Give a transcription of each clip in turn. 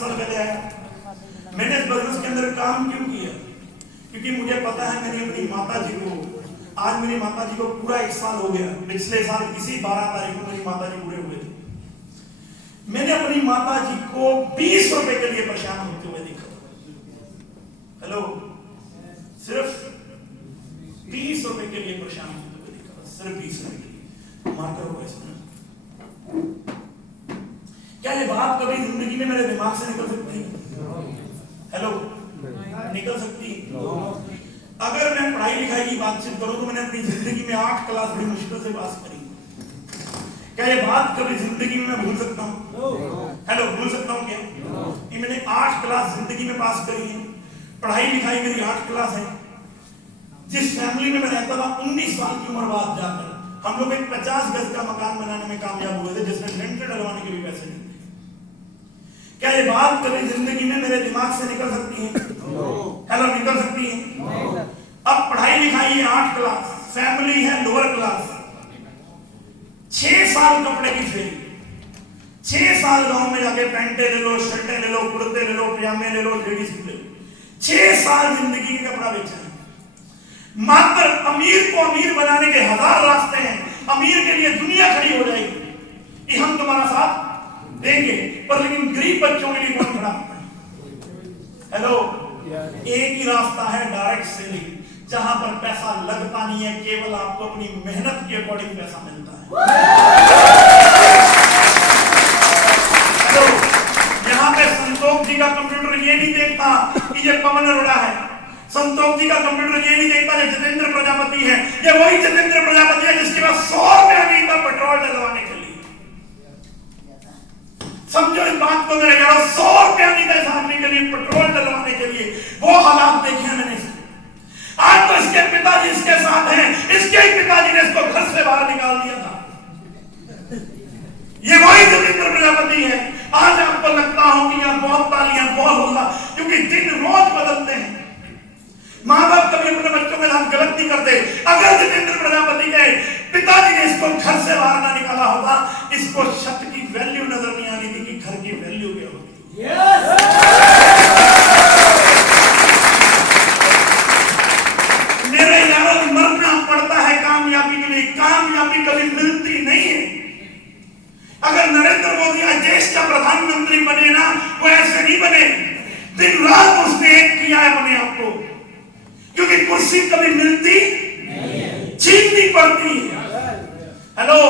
साल पहले आया। मैंने इस बिजनेस के अंदर काम क्यों किया? क्योंकि मुझे पता है मैंने अपनी माता जी को, आज मेरी माता जी को पूरा 1 साल हो गया, पिछले साल इसी 12 तारीख को मेरी माता जी पूरे हुए थे। मैंने अपनी माता जी को 20 रुपए के लिए परेशान होते हुए देखा। हेलो, सिर्फ 20 रुपए के लिए परेशान होते हुए देखा, सिर्फ 20 रुपए के लिए। मार्कर होगा इसमें। क्या ये बात कभी जिंदगी में मेरे दिमाग से निकल सकती है? हेलो, निकल सकती है? अगर मैं पढ़ाई लिखाई की बातचीत करूं तो मैंने अपनी जिंदगी में 8 क्लास बड़ी मुश्किल से पास करी। क्या ये बात कभी जिंदगी में मैं भूल सकता हूं? हेलो, भूल सकता हूं क्या? ये मैंने 8 क्लास जिंदगी में पास करी है। पढ़ाई लिखाई मेरी 8 क्लास है। जिस फैमिली में मैं रहता था 19 साल की उम्र बाद जाकर हम लोग एक 50 गज का मकान बनाने में कामयाब हुए थे, जिसमें लेंटर डलवाने के भी पैसे नहीं थे। क्या ये बात कभी जिंदगी में मेरे दिमाग से निकल सकती है? हेलो, निकल सकती है? अब पढ़ाई लिखाई है 8 क्लास, फैमिली है लोअर क्लास, 6 साल कपड़े की फेरी, 6 साल गांव में जाके पैंटे ले लो, शर्टें ले लो, कुर्ते ले लो, पजामे ले लो, लेडीज ले लो, 6 साल जिंदगी का कपड़ा बेचा है। मात्र अमीर को अमीर बनाने के 1000 रास्ते हैं। अमीर के लिए दुनिया खड़ी हो जाएगी कि हम तुम्हारा साथ देंगे, पर लेकिन गरीब बच्चों के लिए कौन खड़ा होता है? हेलो, एक ही रास्ता है, डायरेक्ट सेलिंग, जहां पर पैसा लगता नहीं है, केवल आपको अपनी मेहनत के अकॉर्डिंग पैसा मिलता है। हेलो, यहां पे संतोष जी का कंप्यूटर ये नहीं देखता कि ये पवन अरोड़ा है। संतोष जी का कंप्यूटर ये नहीं देखता ये जितेंद्र प्रजापति है। ये वही जितेंद्र प्रजापति है जिसके पास 100 रुपया नहीं था पेट्रोल डलवाने के लिए। समझो इस बात को, मेरे यार 100 रुपया नहीं था इस आदमी के लिए पेट्रोल डलवाने के लिए। वो हालात देखे हैं मैंने। आज तो इसके पिताजी इसके साथ हैं, इसके ही पिताजी ने इसको घर से बाहर निकाल दिया था। ये वही जितेंद्र प्रजापति है। आज आपको लगता हो कि यहाँ बहुत तालियां, बहुत होगा, क्योंकि दिन रोज बदलते हैं। माँ बाप कभी अपने बच्चों के साथ गलत नहीं करते। अगर जितेंद्र प्रजापति के पिताजी ने इसको घर से बाहर ना निकाला होता, इसको छत की वैल्यू नजर नहीं आनी थी कि घर की वैल्यू क्या होती। मेरे यारों, मरना पड़ता है कामयाबी के लिए। कामयाबी कभी मिलती नहीं है। अगर नरेंद्र मोदी आज देश का प्रधानमंत्री बने ना, वो ऐसे नहीं बने। दिन रात उसने एक किया है अपने आप को, क्योंकि कुर्सी कभी मिलती नहीं, छीननी पड़ती है। हेलो,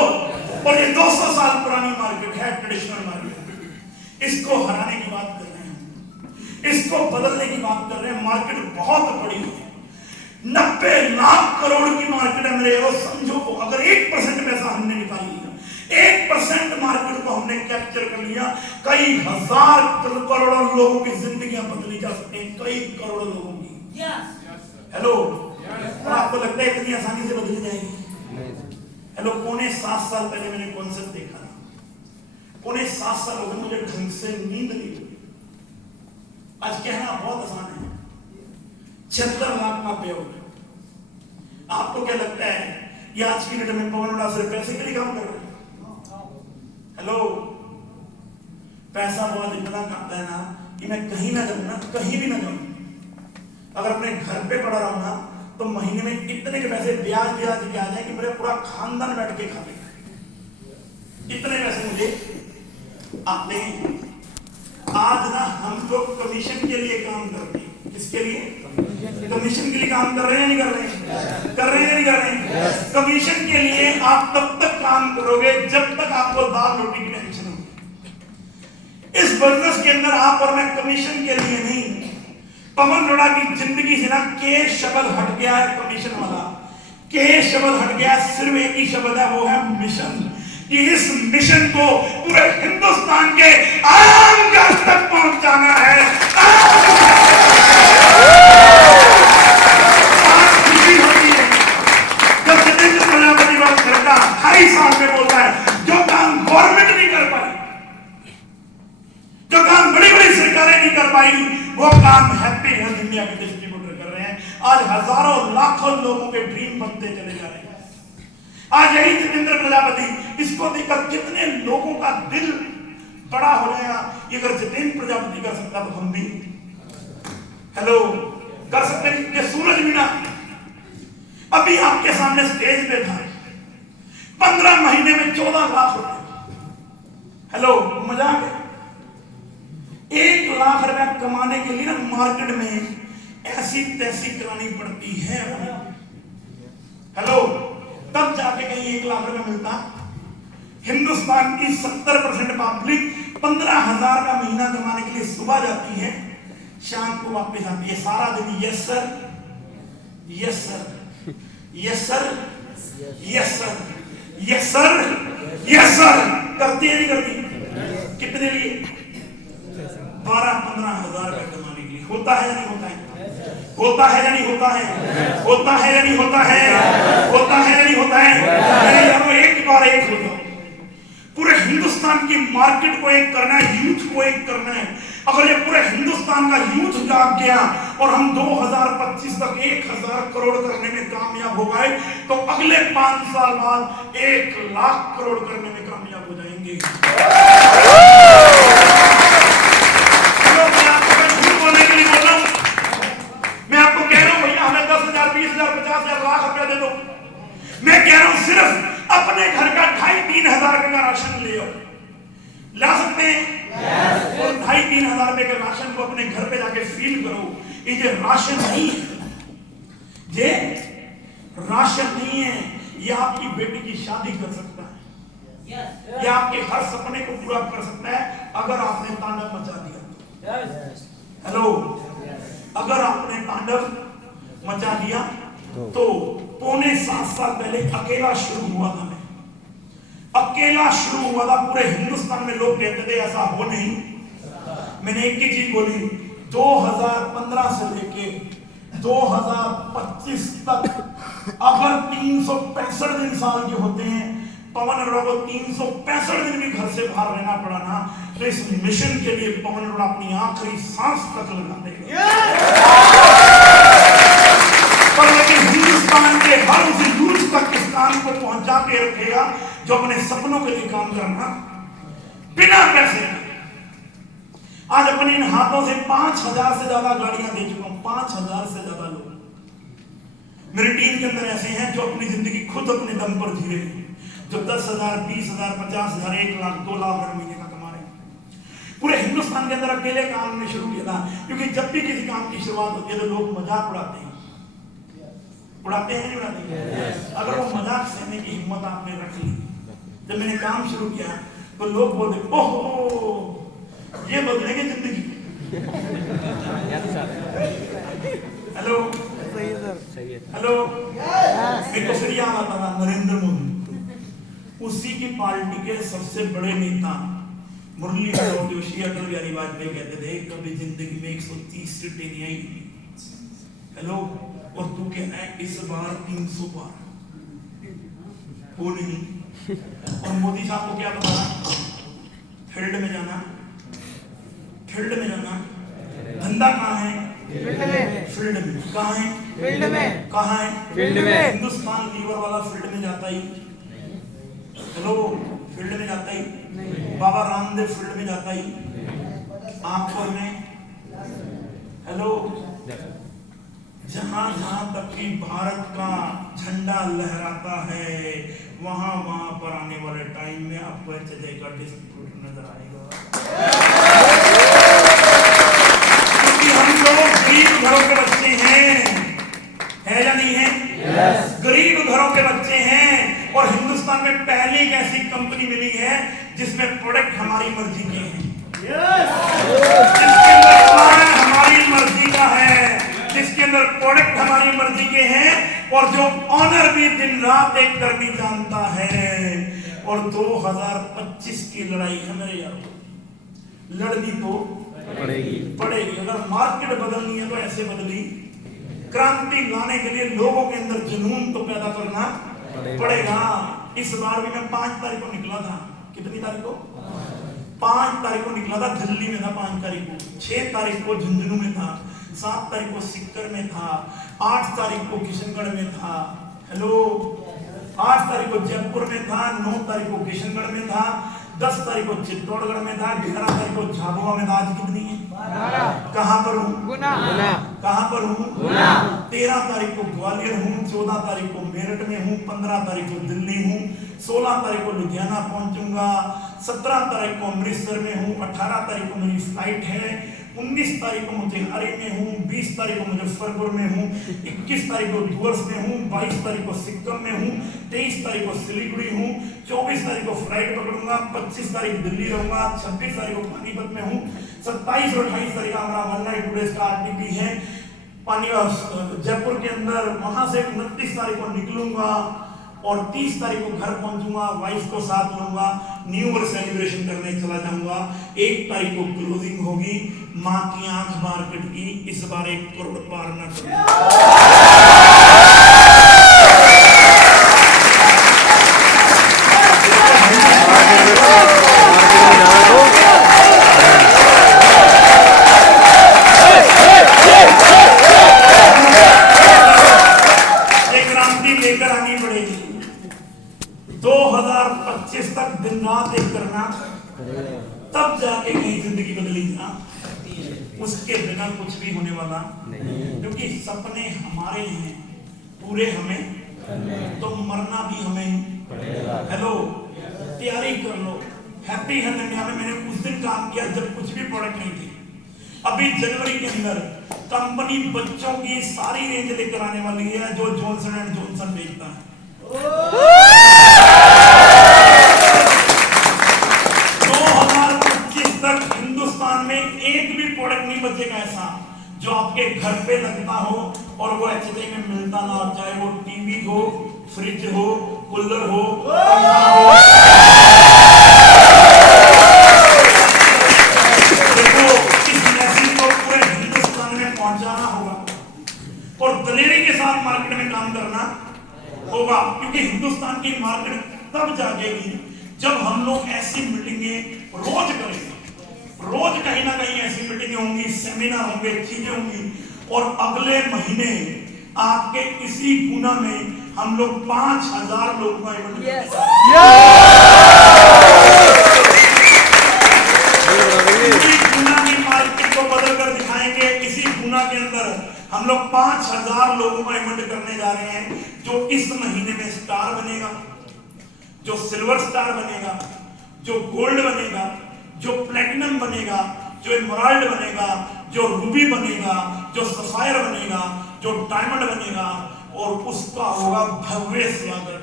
और ये 200 साल पुरानी मार्केट है, ट्रेडिशनल मार्केट। इसको हराने की बात कर रहे हैं, इसको बदलने की बात कर रहे हैं। मार्केट बहुत बड़ी है, 90 लाख करोड़ की मार्केट है मेरे यारों। समझो, अगर 1% पैसा हमने निकाल लिया, 1% मार्केट को हमने कैप्चर कर लिया, कई हजार करोड़ों लोगों की जिंदगियां बदली जा सकती हैं, कई करोड़ों लोगों की। हेलो, और आपको लगता है इतनी आसानी से बदली जाएगी? हेलो, 7.25 साल पहले मैंने कॉन्सेप्ट देखा था। 7.25 साल हो गए मुझे ढंग से नींद नहीं हुई। आज कहना बहुत आसान है, 76 लाख का पे आउट। आपको क्या लगता है ये आज की डेट में पवन अरोड़ा सिर्फ पैसे के लिए काम कर रहे हैं? हेलो, पैसा बहुत इतना कमाता है ना कि मैं कहीं ना जाऊं ना, कहीं भी ना जाऊं, अगर अपने घर पे पड़ा रहूं ना, तो महीने में इतने के पैसे ब्याज के आ जाए कि मेरे पूरा खानदान बैठ के खा ले। इतने पैसे मुझे आते हैं। आज ना हम लोग कमीशन के लिए काम कर रहे हैं। किसके लिए? कमीशन के लिए काम कर रहे हैं, नहीं कर रहे हैं? कर रहे हैं, नहीं कर रहे हैं? कमीशन के लिए आप तब तक काम करोगे जब तक आपको दाल रोटी की टेंशन होगी। इस बिजनेस के अंदर आप और मैं कमीशन के लिए नहीं, पवन अरोड़ा की जिंदगी से ना के शब्द हट गया है, कमीशन वाला के शब्द हट गया। सिर्फ एक ही शब्द है, वो है मिशन। कि इस मिशन को पूरे हिंदुस्तान के आम घर तक पहुंचाना है। खुशी होती है जब जितेंद्र प्रजापति बात करता 28 साल में बोलता है, जो काम गवर्नमेंट नहीं कर पाई, जो काम बड़ी बड़ी सरकारें नहीं कर पाई, वो काम हैप्पी हेल्थ इंडिया के डिस्ट्रीब्यूटर कर रहे हैं। आज हजारों लाखों लोगों के ड्रीम बनते चले जा रहे हैं। आज यही जितेंद्र प्रजापति, इसको देखकर कितने लोगों का दिल बड़ा हो जाएगा। ये अगर जितेंद्र प्रजापति कर सकता तो हम भी हेलो कर सकते हैं। ये सूरज मीणा अभी आपके सामने स्टेज पे था, 15 महीने में 14 लाख रुपए। हेलो मजाक है? 1 लाख रुपया कमाने के लिए ना मार्केट में ऐसी तैसी करानी पड़ती है। हेलो तब जाके कहीं 1 लाख रुपया मिलता। हिंदुस्तान की 70% पब्लिक 15,000 का महीना कमाने के लिए सुबह जाती है, शाम को वापस आती है। सारा दिन yes sir, yes sir, yes sir, yes sir, yes sir, yes sir करती है नहीं करती? कितने लिए? 12-15 हजार रुपए कमाने के लिए। होता है या नहीं होता है? होता है या नहीं होता है? होता है या नहीं होता है? होता है या नहीं होता है? मेरे यारों एक बार एक हो जाओ। पूरे हिंदुस्तान की मार्केट को एक करना है, यूथ को एक करना है। अगर ये पूरे हिंदुस्तान का यूथ जाग गया और हम 2025 तक 1000 करोड़ करने में कामयाब हो गए तो अगले 5 साल बाद 1 लाख करोड़ करने में कामयाब हो जाएंगे। मैं आपको झूठ बोलने के लिए बोल रहा हूं? मैं आपको कह रहा हूं भैया हमें 10,000, 20,000, 50,000, लाख रुपया दे दो। मैं कह रहा हूं सिर्फ अपने घर का 2,500-3 हजार रुपए का राशन ले आओ। ला सकते हैं? और 2,500-3 हजार रुपए के राशन को अपने घर पे जाके फील करो। ये राशन नहीं है, ये राशन नहीं है, ये आपकी बेटी की शादी कर सकता है, ये आपके हर सपने को पूरा कर सकता है अगर आपने तांडव मचा दिया। हेलो अगर आपने तांडव मचा दिया तो 6.25 साल पहले अकेला शुरू हुआ था। मैं अकेला शुरू हुआ था, पूरे हिंदुस्तान में लोग कहते थे ऐसा हो नहीं। मैंने एक ही चीज बोली, 2015 से लेके 2025 तक अगर 365 दिन साल के होते हैं, पवन अरोड़ा को 365 दिन भी घर से बाहर रहना पड़ा ना, तो इस मिशन के लिए पवन अरोड़ा अपनी आखिरी सांस तक लगा देगा। पर लेकिन हिंदुस्तान के हर उस यूथ तक इस काम को पहुंचा के रखेगा जो अपने सपनों के लिए काम करना बिना पैसे। आज अपने इन हाथों से 5,000 से ज्यादा गाड़ियां दे चुका हूं, 5,000 से ज्यादा लोग मेरी टीम के अंदर ऐसे हैं जो अपनी जिंदगी खुद अपने दम पर जी रहे हैं, जो 10,000, 20,000, 50,000, 1 लाख, 2 लाख हर महीने का कमा रहे हैं। पूरे हिंदुस्तान के अंदर अकेले काम में शुरू किया था, क्योंकि जब भी किसी काम की शुरुआत होती है तो लोग मजाक उड़ाते हैं। उड़ाते हैं नहीं उड़ाते? अगर वो मजाक सहने की हिम्मत आपने रख ली, जब मैंने काम शुरू किया तो लोग बोलते ओहो ये बदलेंगे जिंदगी। हेलो हेलो मेरे को फिर याद आता था नरेंद्र मोदी, उसी की पार्टी के सबसे बड़े नेता मुरली मनोहर जोशी, अटल बिहारी वाजपेयी कहते थे कभी जिंदगी में 130 सीटें नहीं आई। हेलो और तू कहना है इस बार 300 बार हो नहीं। और मोदी साहब को क्या बताना? फील्ड में जाना, फील्ड में जाना। धंधा कहाँ है? फील्ड में। कहाँ है? फील्ड में। कहाँ है? फील्ड में। हिंदुस्तान लीवर वाला फील्ड में जाता ही? हेलो फील्ड में जाता ही? बाबा रामदेव फील्ड में जाता ही? आंखों में? हेलो जहां जहां तक कि भारत का झंडा लहराता है वहां वहां पर आने वाले टाइम में आपको HJ का डिस्ट्रीब्यूटर नजर आएगा। क्योंकि हम लोग गरीब घरों के बच्चे हैं या नहीं है? गरीब घरों के बच्चे हैं और हिंदुस्तान में पहली एक ऐसी कंपनी मिली है जिसमें प्रोडक्ट हमारी मर्जी के हैं, जिसके अंदर हमारी मर्जी का है, जिसके अंदर प्रोडक्ट हमारी मर्जी के हैं और जो ऑनर भी दिन रात एक करनी जानता है। और 2025 की लड़ाई है मेरे यार, लड़नी तो पड़ेगी। अगर मार्केट बदलनी है तो ऐसे बदली, क्रांति लाने के लिए लोगों के अंदर जुनून तो पैदा करना पड़ेगा। इस बार भी मैं 5 तारीख को निकला था। कितनी तारीख को? 5 तारीख को निकला था, दिल्ली में था 5 तारीख को, 6 तारीख को झुंझुनू में था, 7 तारीख को सिक्कर में था, 8 तारीख को किशनगढ़ में था। हेलो 8 तारीख को जयपुर में था, 9 तारीख को किशनगढ़ में था, 10 तारीख को चित्तौड़गढ़ में था, 11 तारीख को झाबुआ में था। आज कितनी है? कहाँ पर हूँ? कहाँ पर हूँ? 13 तारीख को ग्वालियर हूँ, 14 तारीख को मेरठ में हूँ, 15 तारीख को दिल्ली हूँ, 16 तारीख को लुधियाना पहुंचूंगा, 17 तारीख को अमृतसर में हूँ, 18 तारीख को मेरी फ्लाइट है, 19 तारीख को मोतिहारी में हूँ, 20 तारीख को मुजफ्फरपुर में हूँ, 21 तारीख को डुवर्स में हूँ, 22 तारीख को सिक्किम में हूँ, 23 तारीख को सिलीगुड़ी हूँ, 24 तारीख को फ्लाइट पकड़ूंगा, 25 तारीख दिल्ली रहूंगा, 26 तारीख को पानीपत में हूँ, 27 और 28 तारीख हमारा 1 नाइट 2 डेज का आरटीपी है जयपुर के अंदर। वहां से 29 तारीख को निकलूंगा और 30 तारीख को घर पहुंचूंगा, वाइफ को साथ लूंगा, न्यू ईयर सेलिब्रेशन करने चला जाऊंगा। 1 तारीख को क्लोजिंग होगी। मां की आंख मार्केट की इस बार 1 करोड़ पार न लेकर आनी पड़ेगी। 2025 तक दिन रात एक करना, तब जाके कहीं जिंदगी बदली ना, उसके बिना कुछ भी होने वाला नहीं। क्योंकि सपने हमारे हैं, पूरे हमें, तो मरना भी हमें। हेलो, तैयारी कर लो। हैप्पी हेल्थ इंडिया में मैंने उस दिन काम किया जब कुछ भी प्रोडक्ट नहीं थी। अभी जनवरी के अंदर कंपनी बच्चों की सारी रेंज लेकर आने वाली है जो जॉनसन एंड जॉनसन बेचता है। 2025 तक हिंदुस्तान में एक भी प्रोडक्ट नहीं बचेगा ऐसा जो आपके घर पे लगता हो और वो एचडी में मिलता ना हो, चाहे वो टीवी हो, फ्रिज हो, कूलर हो, पहुंचाना होगा और दलेरी के साथ मार्केट में काम करना होगा। क्योंकि हिंदुस्तान की मार्केट तब जागेगी जब हम लोग ऐसी मीटिंगें रोज करेंगे। रोज कहीं ना कहीं ऐसी मीटिंगें होंगी, सेमिनार होंगे, चीजें होंगी। और अगले महीने आपके इसी गुना में हम लोग 5000 लोगों का इवेंट मार्केट को बदल कर दिखाएंगे। इसी गुना के अंदर हम लोग 5000 लोगों का इवेंट करने जा रहे हैं, जो इस महीने में स्टार बनेगा, जो सिल्वर स्टार बनेगा, जो गोल्ड बनेगा, जो प्लेटिनम बनेगा, जो एमराल्ड बनेगा, जो रूबी बनेगा, जो सफायर बनेगा, जो डायमंड बनेगा और उसका होगा भव्य स्वागत,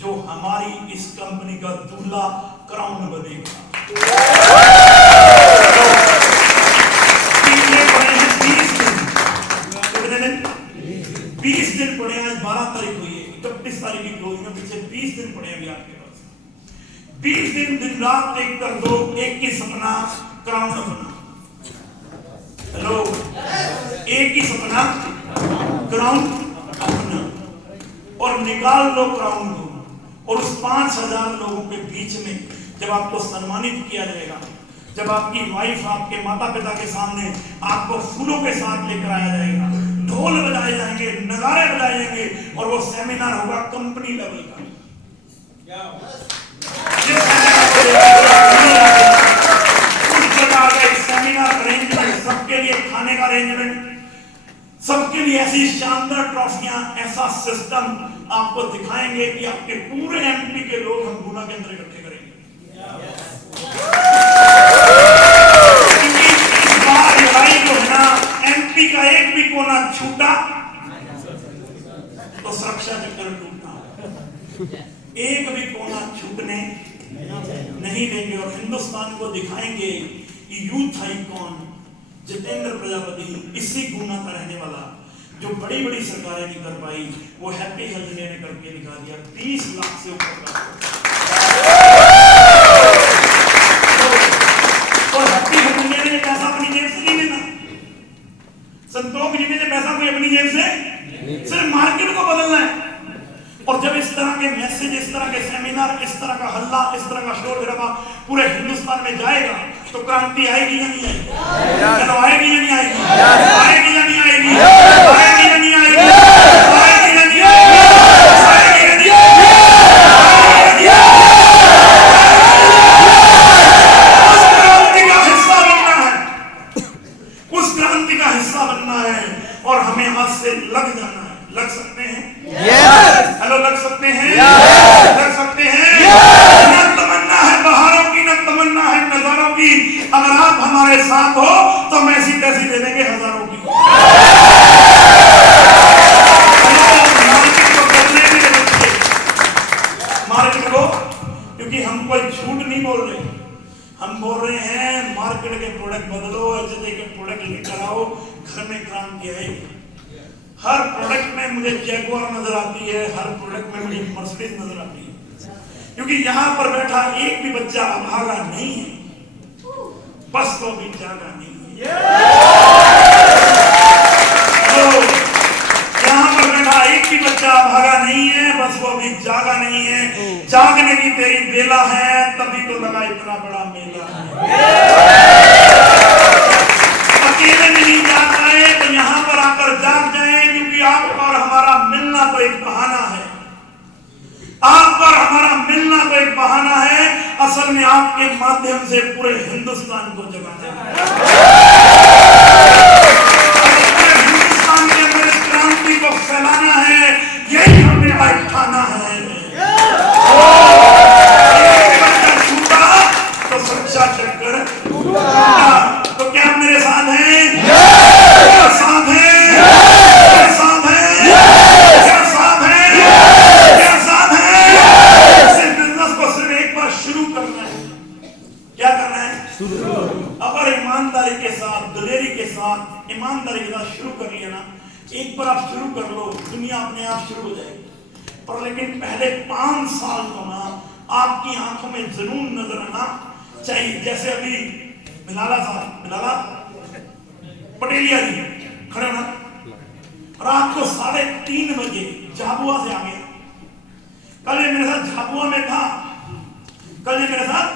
जो हमारी इस कंपनी का दूल्हा क्राउन बनेगा। 20 दिन पड़े हैं। 12 तारीख हुई है, 31 तारीख की क्लोजिंग है, पीछे 20 दिन पड़े हैं आपके पास। 20 दिन रात एक कर दो, एक ही सपना, क्राउन अपना। हेलो, एक ही सपना, क्राउन अपना, और निकाल लो क्राउन को। और उस 5000 लोगों के बीच में जब आपको सम्मानित किया जाएगा, जब आपकी वाइफ आपके माता पिता के सामने आपको फूलों के साथ लेकर आया जाएगा, ढोल बजाए जाएंगे, नगाड़े बजाए जाएंगे और वो सेमिनार होगा कंपनी लेवल का। उस प्रकार का एक सेमिनार अरेंजमेंट, सबके लिए खाने का अरेंजमेंट, सबके लिए ऐसी शानदार ट्रॉफियां, ऐसा सिस्टम आपको दिखाएंगे कि आपके पूरे एमपी के लोग हम गुना के अंदर इकट्ठे करेंगे। इस बार लड़ाई जो है ना, एमपी का एक भी कोना छूटा तो सुरक्षा चक्कर टूटना, एक भी कोना छूटने नहीं देंगे। और हिंदुस्तान को दिखाएंगे कि यूथ आइकॉन जितेंद्र प्रजापति इसी गुना का रहने वाला, जो बड़ी बड़ी सरकारें नहीं कर पाई, वो हैप्पी हेल्थ इंडिया ने करके दिखा दिया। 30 लाख से ऊपर का। और हैप्पी हेल्थ इंडिया ने पैसा अपनी जेब से नहीं लेना, संतोष जी ने पैसा कोई अपनी जेब से, सिर्फ मार्केट को बदलना है। और जब इस तरह के मैसेज, इस तरह के सेमिनार, इस तरह का हल्ला, इस तरह का शोर शराबा पूरे हिंदुस्तान में जाएगा तो क्रांति आएगी या नहीं आएगी? आएगी या नहीं आएगी? आएगी या नहीं आएगी? आएगी या नहीं आएगी? आएगी या नहीं आएगी? हमें हाथ से लग जाना है। लग सकते हैं? यस। हेलो, लग सकते हैं? यस। लग सकते हैं? यस। न तमन्ना है बहारों की, न तमन्ना है नजारों की। अगर आप हमारे साथ हो तो हम ऐसी तैसी दे देंगे हजारों की। मार्केट को बदले में बदले, मार्केट को, क्योंकि हम कोई झूठ नहीं बोल रहे, हम बोल रहे हैं मार्केट के प्रोडक्ट बदलो, एचडी के प्रोडक्ट लेकर आओ, घर में क्रांति आएगी। हर प्रोडक्ट में मुझे जैगुआर नजर आती है, हर प्रोडक्ट में मुझे मर्सिडीज नजर आती है, क्योंकि यहाँ पर बैठा एक भी बच्चा अभागा नहीं है, बस वो भी जागा नहीं है। तो यहाँ पर बैठा एक भी बच्चा अभागा नहीं है, बस वो भी जागा नहीं है। जागने की तेरी बेला है, तभी तो लगा इतना बड़ा मेला है। अकेले में नहीं जाग पाए तो यहाँ पर आकर जाग जाए, क्योंकि आपका और हमारा मिलना तो एक बहाना है। आप और हमारा मिलना तो एक बहाना है, असल में आपके माध्यम से पूरे हिंदुस्तान को जगाना है। पूरे हिंदुस्तान के अंदर इस क्रांति को फैलाना है, यही हमें आज ठाना है। एक बच्चा छूटा तो सच्चा चक्कर टूटा। तो क्या आप मेरे साथ हैं? क्या साथ हैं? क्या साथ हैं? क्या साथ हैं? क्या साथ हैं? इस बिजनेस को सिर्फ एक बार शुरू करना है। क्या करना है? अगर ईमानदारी के साथ, दिलेरी के साथ, ईमानदारी के साथ शुरू कर लिया ना, एक बार आप शुरू कर लो, दुनिया अपने आप शुरू हो जाएगी। पर लेकिन पहले 5 साल तो ना आपकी आंखों में जुनून नजर आना चाहिए। जैसे अभी बिलाला साहब, बिलाला पटेलिया जी खड़े होना, रात को 3:30 बजे झाबुआ से आ गया। कल ये मेरे साथ झाबुआ में था, कल ये मेरे साथ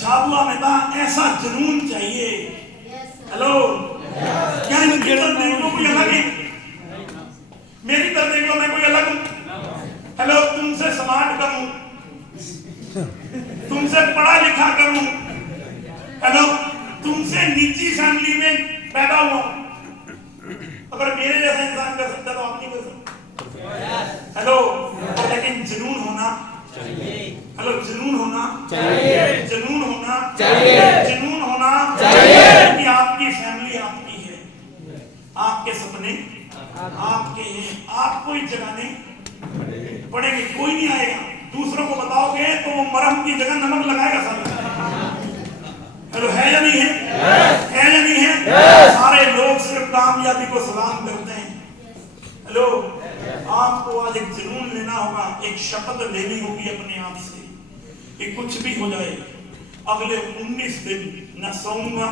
झाबुआ में था। ऐसा जुनून चाहिए। हेलो, क्या इनकी तरफ देखो कोई अलग है? मेरी तरफ देख लो, मैं कोई अलग हूं? हेलो, तुमसे स्मार्ट कम हूं, तुमसे पढ़ा लिखा कम हूं, हेलो, तुमसे निजी फैमिली में पैदा हुआ हूं। अगर मेरे जैसा इंसान कर सकता तो आप नहीं कर सकते। हेलो, लेकिन जुनून होना चाहिए। हेलो, जुनून होना चाहिए, जुनून होना चाहिए, जुनून होना चाहिए कि आपकी फैमिली आपकी है, आपके सपने आपके हैं, आपको ही जगाने पड़ेंगे। कोई नहीं आएगा, दूसरों को बताओगे तो वो मरहम की जगह नमक लगाएगा साला। हेलो, है या नहीं है? है या नहीं है? सारे लोग सिर्फ कामयाबी को सलाम करते हैं। हेलो, आपको आज एक जुनून लेना होगा, एक शपथ लेनी होगी अपने आप से कि कुछ भी हो जाए, अगले 19 दिन न सोऊंगा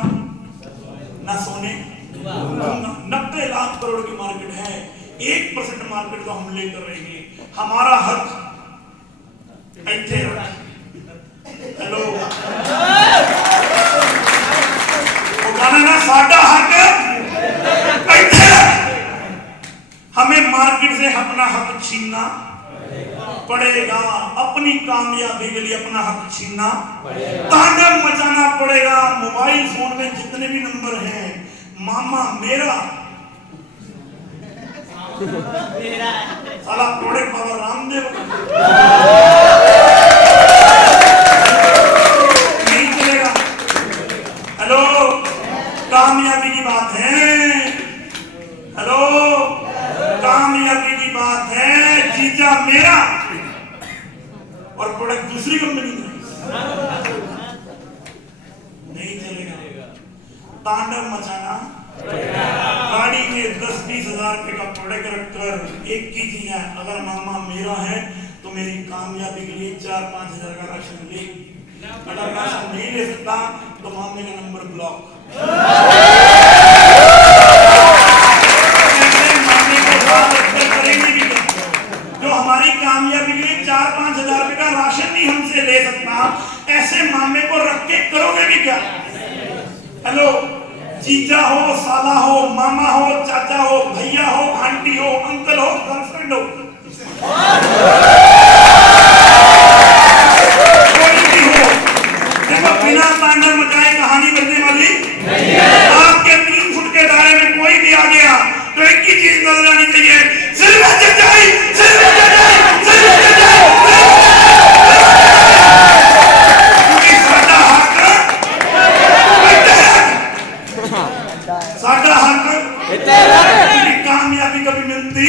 न सोने दूंगा। 90 लाख करोड़ की मार्केट है, 1% मार्केट को हम लेकर रहेंगे। हमारा हक ऐसे रख। हेलो, वो गाना ना, साडा हक ऐसे रख। हमें मार्केट से अपना हक छीनना पड़ेगा, अपनी कामयाबी के लिए अपना हक छीनना, तांडव मचाना पड़ेगा। मोबाइल फोन में जितने भी नंबर हैं, मामा मेरा साला प्रोडक्ट बाबा रामदेव नहीं चलेगा। हेलो, कामयाबी की बात है। हेलो, कामयाबी की बात है, जीजा मेरा और प्रोडक्ट दूसरी कंपनी का नहीं चलेगा। तांडव मचाना, गाड़ी में 10-20 हजार रुपए का प्रोडक्ट रखकर एक ही चीज है, अगर मामा मेरा है तो मेरी कामयाबी के लिए 4-5 हजार का राशन ले। अगर राशन नहीं ले सकता तो मामले का नंबर ब्लॉक। जो हमारी कामयाबी के लिए 4-5 हजार रुपए का राशन नहीं हमसे ले सकता, ऐसे मामले को रख के करोगे भी क्या? हेलो, जीजा हो, साला हो, मामा हो, चाचा हो, भैया हो, आंटी हो, अंकल हो, गर्लफ्रेंड हो, कोई भी हो, देखो बिना तांडव मचाए कहानी बनने वाली नहीं है। आपके 3 फुट के दायरे में कोई भी आ गया तो एक ही चीज नजर आनी चाहिए, सिर्फ सच्चाई, सिर्फ सच्चाई, सिर्फ सच्चाई। क्योंकि साडा हक कामयाबी कभी मिलती